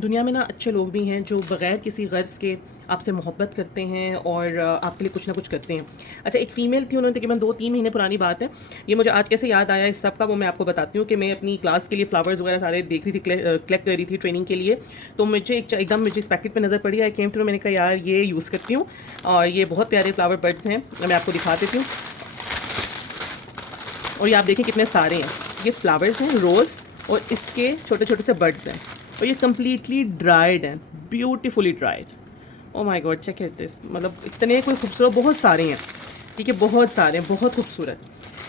दुनिया में ना अच्छे लोग भी हैं जो बग़ैर किसी गर्ज़ के आपसे मोहब्बत करते हैं और आपके लिए कुछ ना कुछ करते हैं। अच्छा, एक फ़ीमेल थी, उन्होंने तकरीबन 2-3 महीने पुरानी बात है। ये मुझे आज कैसे याद आया इस सब का, वो मैं आपको बताती हूँ कि मैं अपनी क्लास के लिए फ्लावर्स वगैरह सारे देख रही थी, कलेक्ट कर रही थी ट्रेनिंग के लिए। तो मुझे एकदम मुझे इस पैकेट पे नज़र पड़ी। आई केम टू नो, मैंने कहा यार ये यूज़ करती हूँ और ये बहुत प्यारे फ्लावर बड्स हैं। मैं आपको दिखा देती हूँ और ये आप देखें कितने सारे हैं। ये फ्लावर्स हैं रोज़ और इसके छोटे छोटे से बड्स हैं और ये कम्प्लीटली ड्राइड हैं, beautifully dried. Oh my God, check it this, मतलब इतने कोई खूबसूरत, बहुत सारे हैं, ठीक है, बहुत सारे हैं, बहुत खूबसूरत।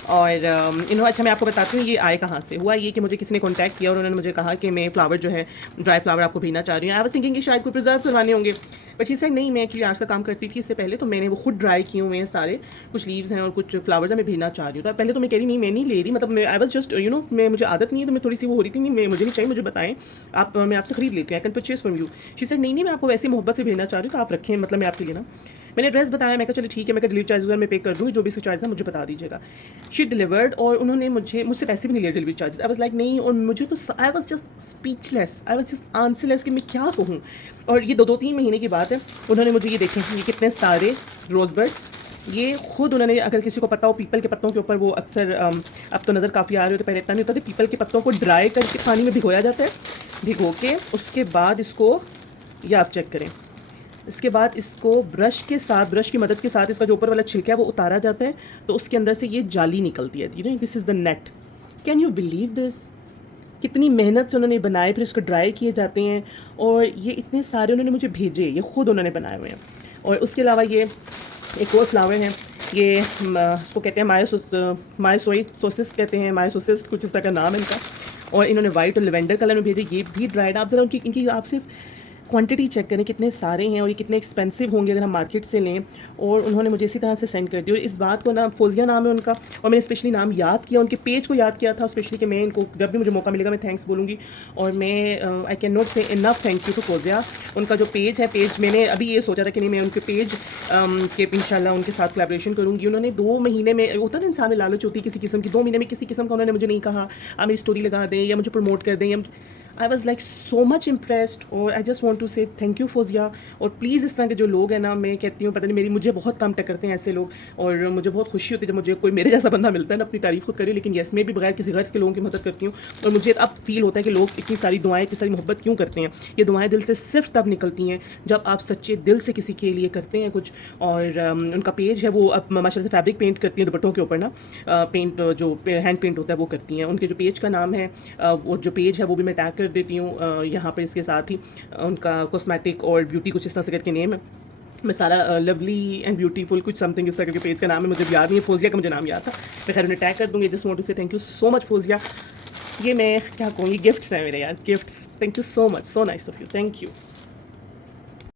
और इन्होंने, अच्छा मैं आपको बताती हूँ ये आए कहाँ से। हुआ ये कि मुझे किसी ने कांटेक्ट किया और उन्होंने मुझे कहा कि मैं फ्लावर जो है ड्राई फ्लावर आपको भेजना चाह रही हूँ। आई वाज थिंकिंग कि शायद कोई प्रिजर्व करवाने होंगे, बट शी सेड नहीं, मैं एक्चुअली आर्ट्स का काम करती थी इससे पहले, तो मैंने वो खुद ड्राई किए हुए हैं सारे, कुछ लीव्स हैं और कुछ फ्लावर्स हैं, मैं भेजना चाह रही हूँ। तो पहले तो मैं कह रही नहीं, मैं नहीं ले रही, मतलब मैं आई वाज जस्ट मैं मुझे आदत नहीं है, तो मैं थोड़ी सी वो हो रही थी, नहीं मैं मुझे नहीं चाहिए, मुझे बताएं आप, मैं आपसे खरीद लेती हूँ, I can purchase from you. She said नहीं, मैं आपको वैसे मोहब्बत से भेजना चाह रही हूँ, तो आप रखें, मतलब मैं आपके लिए ना। मैंने एड्रेस बताया, मैं कहा चलो ठीक है, मैं डिलीवरी चार्ज वगैरह मैं पे कर दूँगी, जो भी इसका चार्ज है मुझे बता दीजिएगा। शी डिलीवर्ड और उन्होंने मुझसे पैसे भी नहीं लिए delivery charges. I was like नहीं, और मुझे तो I was just speechless, I was just answerless कि मैं क्या कहूँ। और ये 2-3 महीने की बात है, उन्होंने मुझे ये देखें, ये कितने सारे रोज़ बड्स, ये खुद उन्होंने, अगर किसी को पता हो पीपल के पत्तों के ऊपर वो अक्सर अब तो नज़र काफ़ी आ रही होती है, पहले इतना नहीं होता था, पीपल के पत्तों को ड्राई करके पानी में भिगोया जाता है, भिगो के उसके बाद इसको, ये आप चेक करें, इसके बाद इसको ब्रश के साथ, ब्रश की मदद के साथ इसका जो ऊपर वाला छिलका है वो उतारा जाता है, तो उसके अंदर से ये जाली निकलती है। You know, this is the net. Can you believe this? कितनी मेहनत से उन्होंने बनाए, फिर इसको ड्राई किए जाते हैं और ये इतने सारे उन्होंने मुझे भेजे, ये खुद उन्होंने बनाए हुए हैं। और उसके अलावा ये एक और फ्लावर है, ये इसको कहते हैं मायोसोसिस कहते हैं, मायोसोसिस कुछ इस तरह का नाम है इनका। और इन्होंने वाइट और लेवेंडर कलर में भेजे, ये भी ड्राइड। आप ज़रा इनकी आप सिर्फ क्वांटिटी चेक करें, कितने सारे हैं और ये कितने एक्सपेंसिव होंगे अगर हम मार्केट से लें। और उन्होंने मुझे इसी तरह से सेंड कर दी। और इस बात को ना, फौजिया नाम है उनका, और मैंने स्पेशली नाम याद किया, उनके पेज को याद किया था स्पेशली, कि मैं इनको जब भी मुझे मौका मिलेगा मैं थैंक्स बोलूँगी। और मैं I can not say enough thank you to Fauzia. उनका जो पेज है, पेज मैंने अभी ये सोचा था कि नहीं, मैं उनके पेज के इंशाल्लाह उनके साथ कोलैबोरेशन करूँगी। उन्होंने 2 महीने में, होता है ना इंसान में लालच होती है किसी किस्म की, 2 महीने में किसी किस्म का उन्होंने मुझे नहीं कहा आप मेरी स्टोरी लगा दें या मुझे प्रमोट कर दें, या I was like so much impressed. और आई जस्ट वॉन्ट टू से थैंक यू फौजिया। और प्लीज़ इस तरह के जो लोग हैं ना, मैं कहती हूँ, पता नहीं, मुझे बहुत कम टकरते हैं ऐसे लोग, और मुझे बहुत खुशी होती है जब मुझे कोई मेरे जैसा बंदा मिलता है ना, अपनी तारीफ खुद करे, लेकिन यस मैं भी बगैर किसी गर्ज़ के लोगों की मदद करती हूँ। और मुझे अब फील होता है कि लोग इतनी सारी दुआएं, इतनी सारी मोहब्बत क्यों करते हैं। ये दुआएं दिल से सिर्फ तब निकलती हैं जब आप सच्चे दिल से किसी के लिए करते हैं कुछ। और उनका पेज है, वो अब माशाल्लाह से फैब्रिक पेंट करती हैं दुपट्टों के ऊपर ना, पेंट जो हैंड पेंट होता है वो करती हैं। उनके जो पेज का नाम है, वो जो पेज है वो भी मैं टैग कर देती हूँ यहाँ पर। इसके साथ ही उनका कॉस्मेटिक और ब्यूटी कुछ इस तरह से करके नेम है, मैं सारा लवली एंड ब्यूटीफुल कुछ समथिंग इस तरह के पेज का नाम है, मुझे याद नहीं है, फौजिया का मुझे नाम याद था, मैं खैर उन्हें टैग कर दूँगी। जस्ट वांट टू से thank you so much Fauzia. ये मैं क्या कहूँ, ये गिफ्ट्स हैं मेरे यार, gifts. Thank you so much, so nice of you, thank you.